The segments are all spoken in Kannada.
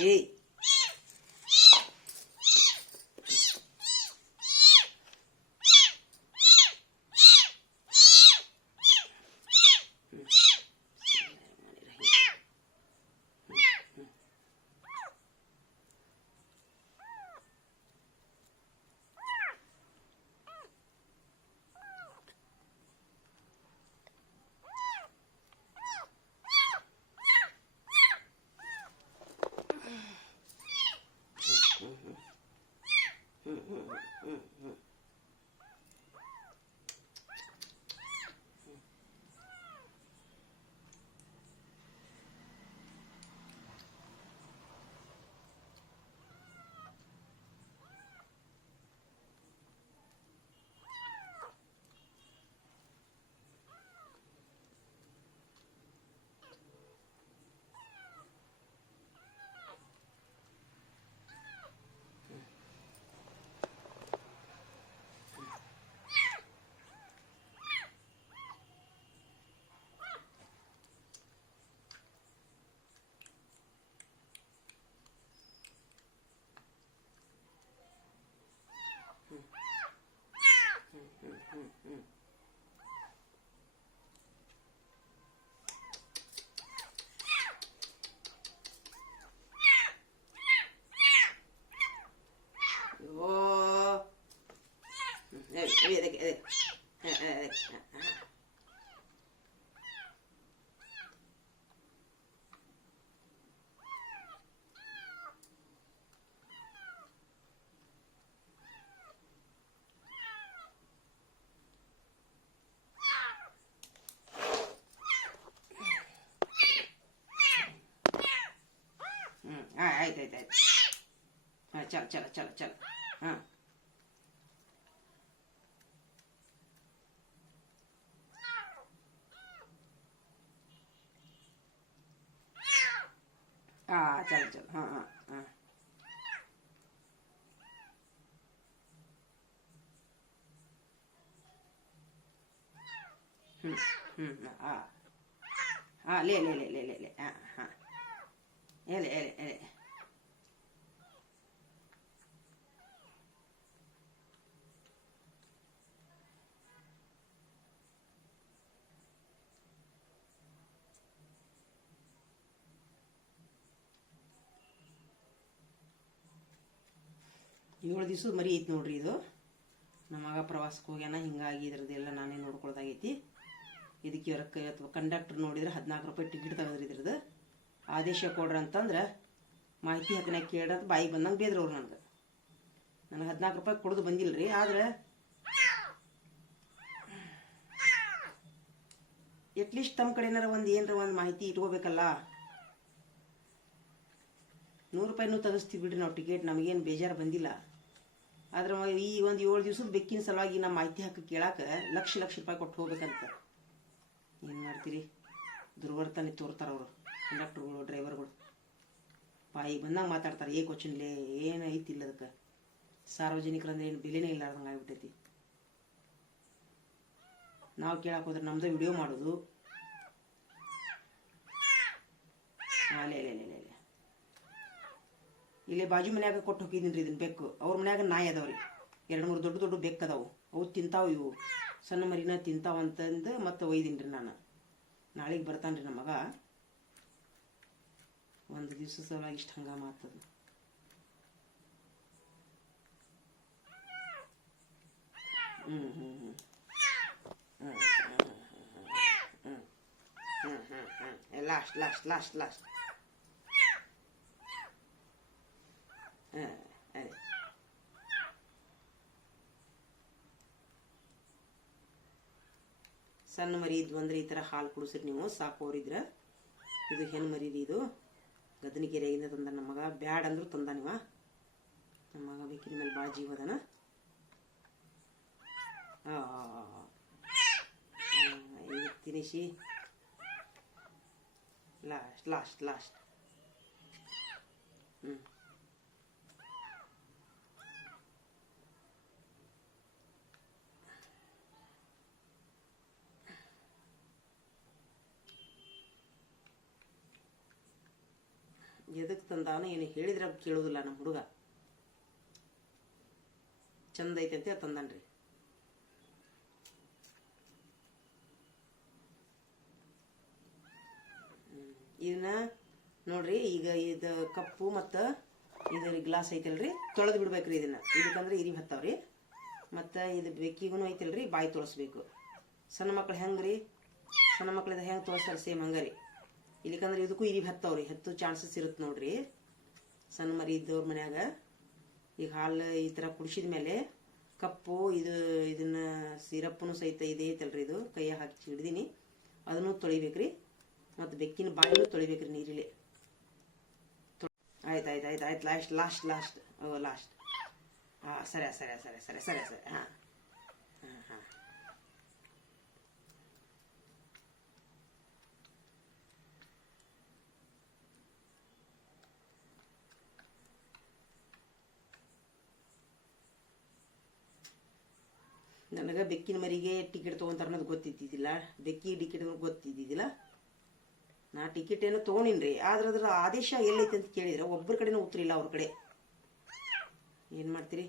ಏಯ್ ಆಯ್ತಾಯ್ತಾಯ್ತು. ಹಾಂ ಚಲ ಚಲ ಚಲ ಚಲ. ಹಾಂ ಚಲ ಚಲ. ಹಾಂ ಹಾಂ ಹಾಂ ಹಾಂ ಹಾಂ ಲೇ ಲೇ ಲೇ ಲೇ ಲೇ ಲೇ. ಹಾಂ ಹಾಂ ಎಲೆ ಎಲೆ ಎಲೆ. ಏಳು ದಿವಸದ ಮರಿ ಐತಿ ನೋಡ್ರಿ ಇದು. ನಮ್ಮ ಮಗ ಪ್ರವಾಸಕ್ಕೆ ಹೋಗ್ಯಾನ, ಹಿಂಗಾಗಿ ಇದ್ರದ್ದೆಲ್ಲ ನಾನೇ ನೋಡ್ಕೊಳ್ದಾಗೈತಿ. ಇದಕ್ಕೆ ಇವರಕ್ಕೆ ಅಥವಾ ಕಂಡಕ್ಟರ್ ನೋಡಿದ್ರೆ 14 ರೂಪಾಯಿ ಟಿಕೆಟ್ ತಗೋದ್ರಿ ಇದ್ರದ್ದು. ಆದೇಶ ಕೊಡ್ರಿ ಅಂತಂದ್ರೆ ಮಾಹಿತಿ ಹಾಕನ್ಯಾಗ ಕೇಳಂತ ಬಾಯಿಗೆ ಬಂದಂಗೆ ಬೇದ್ರವ್ರು ನನಗೆ 14 ರೂಪಾಯಿ ಕೊಡೋದು ಬಂದಿಲ್ಲ ರೀ. ಆದ್ರೆ ಎಟ್ಲೀಸ್ಟ್ ತಮ್ಮ ಕಡೆನಾರ ಒಂದು ಏನರ ಒಂದು ಮಾಹಿತಿ ಇಟ್ಕೋಬೇಕಲ್ಲ. 100 ರೂಪಾಯಿನೂ ತೆಗಿಸ್ತೀವಿ ಬಿಡ್ರಿ ನಾವು ಟಿಕೆಟ್, ನಮಗೇನು ಬೇಜಾರು ಬಂದಿಲ್ಲ. ಆದ್ರೆ ಈ ಒಂದು 7 ದಿವಸದ ಬೆಕ್ಕಿನ ಸಲುವಾಗಿ ನಮ್ಮ ಮಾಹಿತಿ ಹಾಕಿ ಕೇಳಾಕ ಲಕ್ಷ ರೂಪಾಯಿ ಕೊಟ್ಟು ಹೋಗ್ಬೇಕಂತ. ಏನು ಮಾಡ್ತೀರಿ, ದುರ್ವರ್ತನೆ ತೋರ್ತಾರವರು ಕಂಡಕ್ಟರ್ಗಳು, ಡ್ರೈವರ್ಗಳು. ಬಾಯಿಗೆ ಬಂದಂಗೆ ಮಾತಾಡ್ತಾರೆ. ಕ್ವಶನ್ಲೇ ಏನು ಐತಿಲ್ಲ ಅದಕ್ಕೆ. ಸಾರ್ವಜನಿಕರಂದ್ರೆ ಏನು ಬೆಲೆನೇ ಇಲ್ಲಾರ್ದಂಗೆ ಆಗ್ಬಿಟ್ಟೈತಿ. ನಾವು ಕೇಳಕ್ಕೆ ಹೋದ್ರೆ ನಮ್ದು ವಿಡಿಯೋ ಮಾಡೋದು. ಅಲ್ಲೇ ಇಲ್ಲೇ ಬಾಜು ಮನ್ಯಾಗ ಕೊಟ್ಟು ಹೋಗಿದ್ದೀನಿ ರೀ ಇದನ್ನ ಬೆಕ್ಕು. ಅವ್ರ ಮನ್ಯಾಗ ನಾಯಿ ಅದಾವ್ರಿ, 2-3 ದೊಡ್ಡ ಬೆಕ್ಕು ಅದಾವು. ಅವು ತಿಂತಾವು, ಇವು ಸಣ್ಣ ಮರಿನ ತಿಂತಾವ ಅಂತಂದು ಮತ್ತೆ ಒಯ್ದೀನಿ ರೀ ನಾನು. ನಾಳೆಗೆ ಬರ್ತಾನೆ ರೀ ನಮ್ಮ ಮಗ. ಒಂದು ದಿವಸ ಸಲುವಾಗಿ ಇಷ್ಟು ಹಂಗ ಮಾತದ. ಲಾಸ್ಟ್. ಅದೇ ಸಣ್ಣ ಮರಿ ಇದ್ವು ಅಂದ್ರೆ ಈ ಥರ ಹಾಲು ಕುಡಿಸ್ರಿ ನೀವು, ಸಾಕೋರಿದ್ರೆ. ಇದು ಹೆಣ್ಣು ಮರಿ ರೀ, ಇದು ಗದನಿಕೆರೆಯಿಂದ ತಂದ ನಮ್ಮ ಮಗ. ಬ್ಯಾಡ್ ಅಂದ್ರು ತಂದ ನೀವ. ನಮ್ಮ ಮಗ ಬೇಕಿನ ಮೇಲೆ ಭಾಳ ಜೀವದನ. ತಿನಿಸಿ ಲಾಸ್ಟ್. ಎದಕ್ಕೆ ತಂದಾನು ಏನು ಹೇಳಿದ್ರೆ ಕೇಳೋದಿಲ್ಲ ನಮ್ಮ ಹುಡುಗ. ಚಂದ ಐತೆ ಅಂತ ತಂದನ್ರಿ. ಇದನ್ನ ನೋಡ್ರಿ, ಈಗ ಇದು ಕಪ್ಪು ಮತ್ತು ಇದು ಗ್ಲಾಸ್ ಐತಲ್ರಿ, ತೊಳೆದು ಬಿಡ್ಬೇಕ್ರಿ ಇದನ್ನ. ಇದಕ್ಕಂದ್ರೆ ಇರಿ ಹತ್ತಾವ್ರಿ. ಮತ್ತು ಇದು ಬೆಕ್ಕಿಗೂ ಐತಲ್ರಿ, ಬಾಯಿ ತೊಳಸ್ಬೇಕು. ಸಣ್ಣ ಮಕ್ಳು ಹೆಂಗ್ರಿ, ಸಣ್ಣ ಮಕ್ಳಿದ ಹೆಂಗೆ ತೊಳಸ್ತಾರೆ ಸೇಮ್ ಹಂಗಾರಿ. ಇಲ್ಲಿಕಂದ್ರೆ ಇದಕ್ಕೂ ಇರಿ ಹತ್ತಾವ್ರಿ, ಹತ್ತು ಚಾನ್ಸಸ್ ಇರುತ್ತೆ ನೋಡ್ರಿ. ಸಣ್ಣ ಮರಿ ಇದ್ದವ್ರ ಮನ್ಯಾಗ ಈಗ ಹಾಲು ಈ ಥರ ಕುಡಿಸಿದ ಮೇಲೆ ಕಪ್ಪು ಇದನ್ನ ಸಿರಪ್ಪನು ಸಹಿತ ಇದೆ ಐತಲ್ರಿ, ಇದು ಕೈಯ ಹಾಕಿ ಹಿಡ್ದೀನಿ, ಅದನ್ನು ತೊಳಿಬೇಕ್ರಿ. ಮತ್ತು ಬೆಕ್ಕಿನ ಬಾಯಿನೂ ತೊಳಿಬೇಕ್ರಿ ನೀರಿಲೆ. ಆಯ್ತು ಆಯ್ತು ಆಯ್ತು ಆಯ್ತು ಲಾಸ್ಟ್ ಲಾಸ್ಟ್ ಲಾಸ್ಟ್ ಲಾಸ್ಟ್. ಹಾಂ ಸರಿ ಸರಿ ಸರಿ ಸರಿ ಸರಿ ಸರಿ. ಹಾಂ ಹಾಂ ಹಾಂ ನನಗೆ ಬೆಕ್ಕಿನ ಮರಿಗೆ ಟಿಕೆಟ್ ತೊಗೊಂತಾರೆ ಅನ್ನೋದು ಗೊತ್ತಿದ್ದಿದ್ದಿಲ್ಲ. ಬೆಕ್ಕಿಗೆ ಟಿಕೆಟ್ ಗೊತ್ತಿದ್ದಿದ್ದಿಲ್ಲ. ನಾ ಟಿಕೆಟ್ ಏನೋ ತೊಗೊಂಡಿನ್ರಿ, ಆದ್ರೆ ಅದ್ರ ಆದೇಶ ಎಲ್ಲೈತೆ ಅಂತ ಕೇಳಿದ್ರೆ ಒಬ್ಬರ ಕಡೆನೂ ಉತ್ತರ ಇಲ್ಲ ಅವ್ರ ಕಡೆ. ಏನು ಮಾಡ್ತೀರಿ?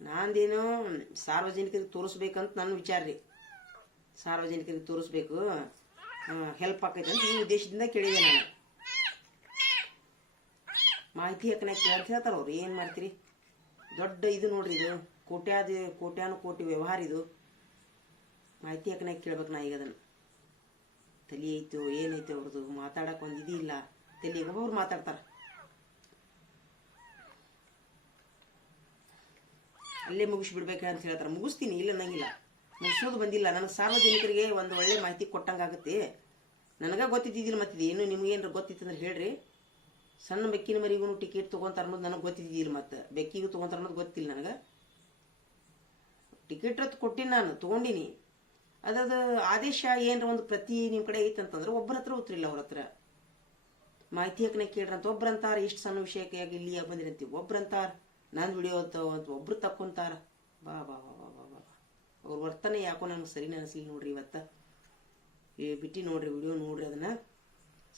ನಂದೇನೋ ಸಾರ್ವಜನಿಕರಿಗೆ ತೋರಿಸ್ಬೇಕಂತ ನನ್ನ ವಿಚಾರ ರೀ. ಸಾರ್ವಜನಿಕರಿಗೆ ತೋರಿಸ್ಬೇಕು, ಹೆಲ್ಪ್ ಆಕೈತೆ ಅಂತ ಈ ಉದ್ದೇಶದಿಂದ ಕೇಳಿದೆ ನಾನು. ಮಾಹಿತಿ ಯಾಕನ ಅಂತ ಹೇಳ್ತಾರೆ ಅವ್ರು. ಏನು ಮಾಡ್ತೀರಿ? ದೊಡ್ಡ ಇದು ನೋಡ್ರಿ, ಇದು ಕೋಟ್ಯಾನು ಕೋಟಿ ವ್ಯವಹಾರ ಇದು. ಮಾಹಿತಿ ಯಾಕನ ಕೇಳ್ಬೇಕು ನಾ ಈಗ ಅದನ್ನು. ತಲೆ ಐತೋ ಏನೈತೆ ಅವ್ರದ್ದು, ಮಾತಾಡಕ್ಕೆ ಒಂದು ಇದು ಇಲ್ಲ. ತಲೆಗೆ ಒಬ್ಬೊಬ್ರು ಮಾತಾಡ್ತಾರೆ, ಅಲ್ಲೇ ಮುಗಿಸ್ಬಿಡ್ಬೇಕು ಅಂತ ಹೇಳ್ತಾರೆ. ಮುಗಿಸ್ತೀನಿ, ಇಲ್ಲ ಅನ್ನಂಗಿಲ್ಲ, ಮುಗಿಸೋದು ಬಂದಿಲ್ಲ. ನನಗೆ ಸಾರ್ವಜನಿಕರಿಗೆ ಒಂದು ಒಳ್ಳೆ ಮಾಹಿತಿ ಕೊಟ್ಟಂಗಾಗುತ್ತೆ. ನನಗೆ ಗೊತ್ತಿದ್ದಿದ್ದಿಲ್ಲ. ಮತ್ತಿದು ಏನು ನಿಮ್ಗೇನು ಗೊತ್ತಿತ್ತಂದ್ರೆ ಹೇಳ್ರಿ. ಸಣ್ಣ ಬೆಕ್ಕಿನ ಮರಿಗೂ ಟಿಕೆಟ್ ತೊಗೊಂತಾರೆ ಅನ್ನೋದು ನನಗೆ ಗೊತ್ತಿದ್ದಿಲ್ಲ. ಮತ್ತು ಬೆಕ್ಕಿಗೂ ತೊಗೊಂತಾರೆ ಅನ್ನೋದು ಗೊತ್ತಿಲ್ಲ ನನಗೆ. ಟಿಕೆಟ್ ಹೊತ್ತು ಕೊಟ್ಟಿನಿ, ನಾನು ತೊಗೊಂಡಿನಿ. ಅದದು ಆದೇಶ ಏನರ ಒಂದು ಪ್ರತಿ ನಿಮ್ಮ ಕಡೆ ಐತಂತಂದ್ರೆ ಒಬ್ಬರ ಹತ್ರ ಉತ್ತರ ಇಲ್ಲ. ಅವ್ರ ಹತ್ರ ಮಾಹಿತಿ ಯಾಕನೆ ಕೇಳ್ರಂತ ಒಬ್ರಂತಾರ. ಇಷ್ಟು ಸಣ್ಣ ವಿಷಯಕ್ಕೆ ಇಲ್ಲಿ ಬಂದಿರಂತೀವಿ. ಒಬ್ರಂತಾರ ನಂದು ವಿಡಿಯೋ ಅಂತ ಒಬ್ರು ತಕ್ಕೊಂತಾರ. ಬಾ ಬಾ ಬಾ ಬಾ ಬಾ ಬಾ ಅವ್ರ ವರ್ತನೆ ಯಾಕೋ ನನಗೆ ಸರಿ ಅನಿಸ್ಲಿಲ್ಲ ನೋಡ್ರಿ. ಇವತ್ತು ಬಿಟ್ಟು ನೋಡ್ರಿ ವಿಡಿಯೋ ನೋಡ್ರಿ ಅದನ್ನು.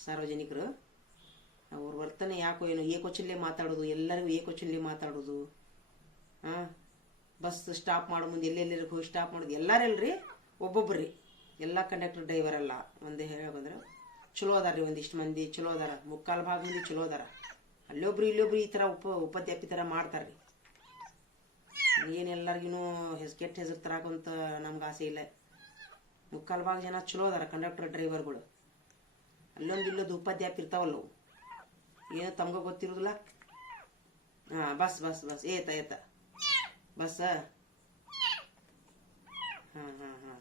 ಸಾರ್ವಜನಿಕರು ಅವ್ರ ವರ್ತನೆ ಯಾಕೋ ಏನೋ ಏಕೋಚನ್ಲೇ ಮಾತಾಡೋದು, ಎಲ್ಲರಿಗೂ ಏಕೋಚನ್ಲೇ ಮಾತಾಡೋದು. ಹಾಂ, ಬಸ್ ಸ್ಟಾಪ್ ಮಾಡೋ ಮುಂದೆ ಎಲ್ಲೆಲ್ಲರಿಗೆ ಹೋಗಿ ಸ್ಟಾಪ್ ಮಾಡೋದು. ಎಲ್ಲಾರಲ್ರಿ, ಒಬ್ಬೊಬ್ರಿ. ಎಲ್ಲ ಕಂಡಕ್ಟರ್ ಡ್ರೈವರ್ ಅಲ್ಲ. ಒಂದೇ ಹೇಳೋದಂದ್ರೆ ಚಲೋ ಅದಾರ ರೀ, ಒಂದಿಷ್ಟು ಮಂದಿ ಚಲೋ ಅದಾರ, ಮುಕ್ಕಾಲು ಭಾಗ ಮಂದಿ ಚಲೋ ಅದಾರ. ಅಲ್ಲೊಬ್ರು ಇಲ್ಲೊಬ್ರು ಈ ಥರ ಉಪದ್ಯಾಪಿ ಥರ ಮಾಡ್ತಾರೆ ರೀ. ಏನು ಎಲ್ಲರಿಗೂ ಕೆಟ್ಟ ಹೆಸರು ತರಾಕಂತ ನಮ್ಗೆ ಆಸೆ ಇಲ್ಲ. ಮುಕ್ಕಾಲು ಭಾಗ ಜನ ಚಲೋ ಅದಾರ ಕಂಡಕ್ಟರ್ ಡ್ರೈವರ್ಗಳು. ಅಲ್ಲೊಂದು ಇಲ್ಲೊಂದು ಉಪದ್ಯಾಪಿ ಇರ್ತಾವಲ್ಲವು, ಏನೋ ತಮ್ಗೆ ಗೊತ್ತಿರೋದಿಲ್ಲ. ಹಾಂ, ಬಸ್ ಬಸ್ ಬಸ್ ಏತ ಬಸ್. ಹಾಂ ಹಾಂ ಹಾಂ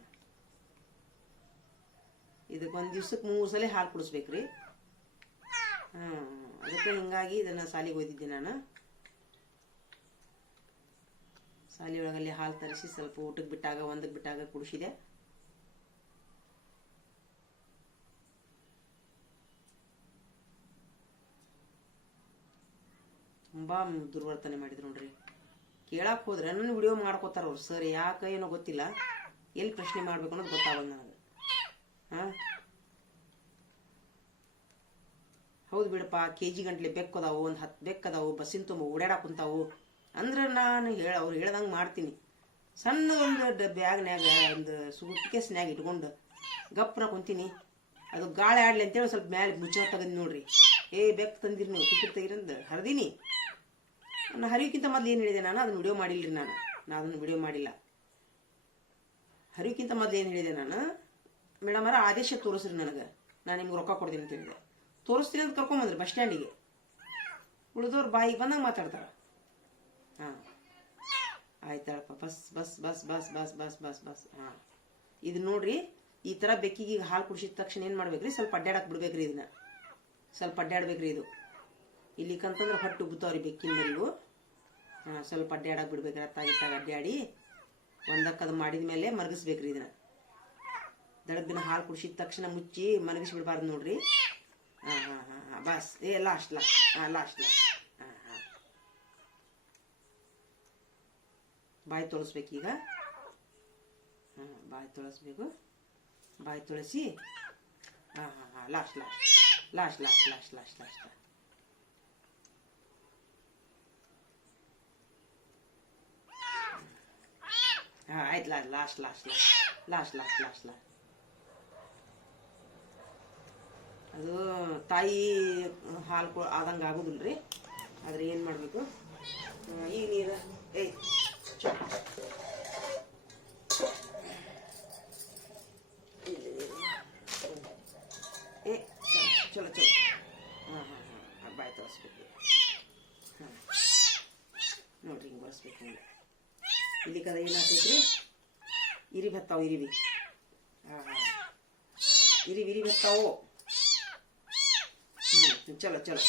ಇದಕ್ಕೆ ಒಂದು ದಿವ್ಸಕ್ಕೆ 3 ಸಲ ಹಾಲು ಕುಡಿಸ್ಬೇಕ್ರಿ. ಹಾಂ, ಅದಕ್ಕೆ ಹಿಂಗಾಗಿ ಇದನ್ನು ಸಾಲಿಗೆ ಒಯ್ದಿದ್ದೆ ನಾನು. ಸಾಲಿ ಒಳಗಲ್ಲಿ ಹಾಲು ತರಿಸಿ ಸ್ವಲ್ಪ ಊಟಕ್ಕೆ ಬಿಟ್ಟಾಗ ಒಂದಕ್ಕೆ ಬಿಟ್ಟಾಗ ಕುಡಿಸಿದೆ. ತುಂಬ ದುರ್ವರ್ತನೆ ಮಾಡಿದ್ರು ನೋಡ್ರಿ. ಕೇಳಕ್ಕೆ ಹೋದ್ರೆ ನನ್ನ ವಿಡಿಯೋ ಮಾಡ್ಕೋತಾರ ಅವ್ರು. ಸರ್ ಯಾಕೆ ಏನೋ ಗೊತ್ತಿಲ್ಲ, ಎಲ್ಲಿ ಪ್ರಶ್ನೆ ಮಾಡ್ಬೇಕು ಅನ್ನೋದು ಗೊತ್ತಾಗೋದು ನನಗೆ. ಹಾಂ, ಹೌದು ಬಿಡಪ್ಪ, KG ಗಂಟ್ಲೆ ಬೆಕ್ಕದಾವು, ಒಂದು 10 ಬೆಕ್ಕದಾವು, ಬಸ್ಸಿನ ತುಂಬ ಓಡಾಡಕ್ಕೆ ಕುಂತಾವು ಅಂದ್ರೆ ನಾನು ಅವ್ರು ಹೇಳ್ದಂಗೆ ಮಾಡ್ತೀನಿ. ಸಣ್ಣ ಒಂದು ಬ್ಯಾಗ್ನ್ಯಾಗ ಒಂದು ಸೂಟ್ಕೇಸ್ನ್ಯಾಗ ಇಟ್ಕೊಂಡು ಗಪ್ಪನ ಕುಂತೀನಿ. ಅದು ಗಾಳಿ ಆಡ್ಲಿ ಅಂತೇಳಿ ಸ್ವಲ್ಪ ಮ್ಯಾಲೆ ಮುಚ್ಚ ತೆಗೆದು ನೋಡ್ರಿ. ಬೆಕ್ಕ ತಂದಿರಿ ನೀವು, ಟಿಕೆಟ್ ತೆಗಿರಂದು ಹರಿದೀನಿ. ನಾನು ಹರಿಯೋಕ್ಕಿಂತ ಮೊದಲು ಏನು ಹೇಳಿದೆ ನಾನು, ಅದನ್ನು ವಿಡಿಯೋ ಮಾಡಿಲ್ಲ ರೀ. ನಾನು ಅದನ್ನು ವಿಡಿಯೋ ಮಾಡಿಲ್ಲ. ಹರಿಯೋಕ್ಕಿಂತ ಮೊದಲು ಏನು ಹೇಳಿದೆ ನಾನು, ಮೇಡಮರ ಆದೇಶ ತೋರಿಸ್ರಿ ನನಗೆ, ನಾನು ನಿಮ್ಗೆ ರೊಕ್ಕ ಕೊಡ್ತೀನಿ ಅಂತ ಹೇಳಿದೆ. ತೋರಿಸ್ತೀನಿ ಅಂತ ಕರ್ಕೊಂಬಂದ್ರಿ ಬಸ್ ಸ್ಟ್ಯಾಂಡಿಗೆ. ಉಳಿದವ್ರು ಬಾಯಿಗೆ ಬಂದಂಗೆ ಮಾತಾಡ್ತಾರೆ. ಹಾಂ, ಆಯ್ತಾಳಪ್ಪ, ಬಸ್ ಬಸ್ ಬಸ್ ಬಸ್ ಬಸ್ ಬಸ್ ಬಸ್ ಬಸ್. ಹಾಂ, ಇದು ನೋಡ್ರಿ, ಈ ಥರ ಬೆಕ್ಕಿಗೆ ಹಾಲು ಕುಡಿಸಿದ ತಕ್ಷಣ ಏನು ಮಾಡ್ಬೇಕ್ರಿ, ಸ್ವಲ್ಪ ಅಡ್ಡಾಡಕ್ಕೆ ಬಿಡ್ಬೇಕ್ರಿ. ಇದನ್ನ ಸ್ವಲ್ಪ ಅಡ್ಡಾಡ್ಬೇಕ್ರಿ. ಇದು ಇಲ್ಲಿಕಂತಂದ್ರೆ ಹೊಟ್ಟು ಉಬ್ಬುತ್ತಾವ್ರಿ ಬೆಕ್ಕಿನ ಮರಿಗೂ. ಹಾಂ, ಸ್ವಲ್ಪ ಅಡ್ಡಾಡಕ್ಕೆ ಬಿಡ್ಬೇಕ್ರಿ. ಅತ್ತಾಗಿತ್ತಾಗ ಅಡ್ಡಾಡಿ ಒಂದಕ್ಕದು ಮಾಡಿದ ಮೇಲೆ ಮರಗಿಸ್ಬೇಕ್ರಿ. ಇದನ್ನ ದಡದಿನ ಹಾಲು ಕುಡಿಸಿದ ತಕ್ಷಣ ಮುಚ್ಚಿ ಮಲಗಿಸ್ಬಿಡ್ಬಾರ್ದು ನೋಡ್ರಿ. ಹಾಂ ಹಾಂ ಹಾಂ ಹಾಂ ಬಸ್. Last last. ಹಾಂ, ಲಾಸ್ಟ್ ಲಾಸ್ಟ್. ಹಾಂ ಹಾಂ, ಬಾಯಿ ತೊಳಸ್ಬೇಕೀಗ. ಹಾಂ, ಬಾಯಿ ತೊಳಸ್ಬೇಕು. ಬಾಯಿ ತೊಳಸಿ. ಹಾಂ ಹಾಂ ಹಾಂ last last last last last last last ಹಾಂ ಆಯ್ತು last last last last last last ಅದು ತಾಯಿ ಹಾಲು ಆದಂಗೆ ಆಗೋದಿಲ್ಲ ರೀ. ಆದರೆ ಏನು ಮಾಡಬೇಕು ಈ ನೀರು ಏಯ್ ಏ ಚಲೋ ಚಲೋ ಹಾಂ ಹಾಂ ಹಾಂ ಬಾಯ್ ತೋರಿಸ್ಬೇಕು. ಹಾಂ ನೋಡ್ರಿ ಹಿಂಗೆ ಬರ್ಸ್ಬೇಕು ನೋಡಿ. ಇಲ್ಲಿ ಕದ ಏನಾಗ್ತೈತ್ರಿ ಇರಿ ಬತ್ತಾವು ಇರಿವಿ. ಹಾಂ ಹಾಂ ಇರಿ ಬತ್ತಾವು. ಚಲೋ ಚಲೋ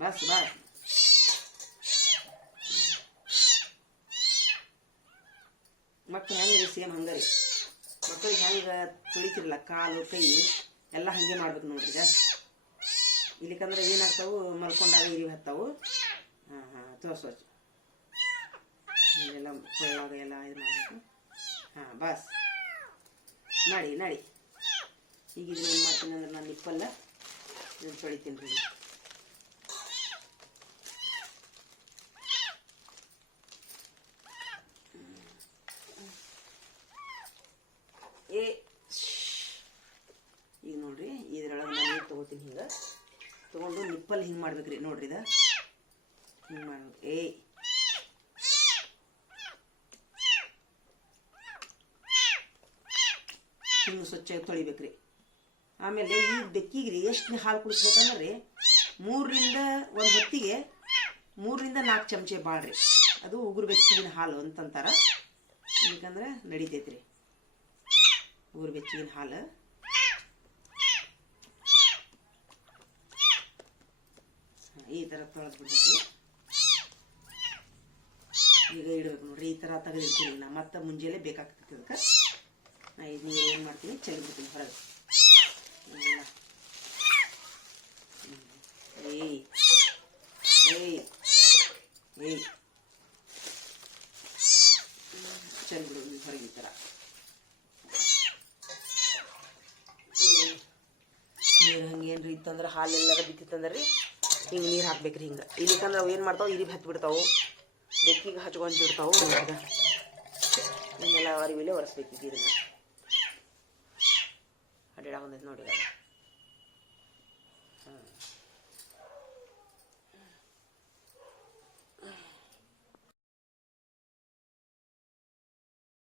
ಬಸ್ ಬಸ್ ಮಕ್ಕಳು ಹೆಂಗೆ ಸೇಮ್ ಹಂಗೆ ರೀ. ಮಕ್ಕಳಿಗೆ ಹೆಂಗೆ ತುಳಿತಿರಲ್ಲ ಕಾಲು ಕೈ ಎಲ್ಲ ಹಾಗೆ ಮಾಡ್ಬೇಕು ನೋಡ್ರಿ. ಇಲ್ಲಿಕಂದ್ರೆ ಏನಾಗ್ತಾವು ಮಲ್ಕೊಂಡಾಗ ಇರಿ ಹತ್ತಾವು. ಹಾಂ ಹಾಂ ತೋರ್ಸು ಇಲ್ಲೆಲ್ಲ ಕೊಳ್ಳಾಗ ಎಲ್ಲ ಇದು ಮಾಡಬೇಕು. ಹಾಂ ಬಸ್ ನಡಿ ನಡಿ. ಈಗ ಇದನ್ನ ಏನು ಮಾಡ್ತೀನಿ ಅಂದ್ರೆ ನಾನು ನಿಪ್ಪಲ್ಲ ಇದನ್ನು ತೊಳಿತೀನಿ ರೀ. ಈಗ ನೋಡ್ರಿ ಇದ್ರೊಳಗೆ ನಾನು ನೀರು ತೊಗೋತೀನಿ. ಹಿಂಗೆ ತೊಗೊಂಡು ನಿಪ್ಪಲ್ಲಿ ಹಿಂಗೆ ಮಾಡ್ಬೇಕ್ರಿ. ನೋಡ್ರಿ ಇದ ಹಿಂಗೆ ಮಾಡ್ಬೇಕು. ಹಿಂಗೆ ಸ್ವಚ್ಛವಾಗಿ ತೊಳಿಬೇಕ್ರಿ. ಆಮೇಲೆ ಈ ಬೆಕ್ಕಿಗೆ ಎಷ್ಟು ಹಾಲು ಕುಡಿಸ್ಬೇಕಂದ್ರೆ 3 ಹೊತ್ತಿಗೆ 3-4 ಚಮಚೆ ಬಾಳ್ರಿ. ಅದು ಉಗುರು ಬೆಚ್ಚಗಿನ ಹಾಲು ಅಂತಂತಾರ. ಯಾಕಂದ್ರೆ ನಡಿತೈತ್ರಿ ಉಗುರು ಬೆಚ್ಚಗಿನ ಹಾಲು. ಈ ಥರ ತೊಳೆದು ಬಿಡ್ಬೇಕ್ರಿ. ಈಗ ಇಡ್ಬೇಕು ನೋಡ್ರಿ. ಈ ಥರ ತೆಗೆದಿರ್ತೀನಿ ನಾ. ಮತ್ತೆ ಮುಂಜಾನೆ ಬೇಕಾಗ್ತೈತಿ ಅದಕ್ಕೆ. ನಾ ಇದು ನೀರು ಏನು ಮಾಡ್ತೀನಿ ಚೆಲ್ಬಿಡ್ತೀನಿ ಹೊರಗೆ. ಏಯ್ ಏಯ್ ಏಯ್ ಚೆಲ್ಬಿಡು ಹೊರಗೆ. ಈ ಥರ ನೀರು ಹಂಗೇನ್ರಿ ಇತ್ತಂದ್ರೆ ಹಾಲೆಲ್ಲರ ಬಿತ್ತಿತ್ತಂದ್ರೆ ರೀ ಹಿಂಗೆ ನೀರು ಹಾಕ್ಬೇಕ್ರಿ. ಹಿಂಗೆ ಇಲ್ಲಿಕಂದ್ರೆ ಅವು ಏನು ಮಾಡ್ತಾವೆ ಇರಿ ಹತ್ತು ಬಿಡ್ತಾವೆ, ಬೆಕ್ಕಿಗೆ ಹಚ್ಕೊಂಡಿರ್ತಾವೆ. ಇನ್ನೆಲ್ಲ ಅರಿವಿಲೆ ಒರೆಸ್ಬೇಕು. ಇದನ್ನ ಅಡ್ಡಾಡ ಬಂದೈತೆ ನೋಡಿ. ಹಾಂ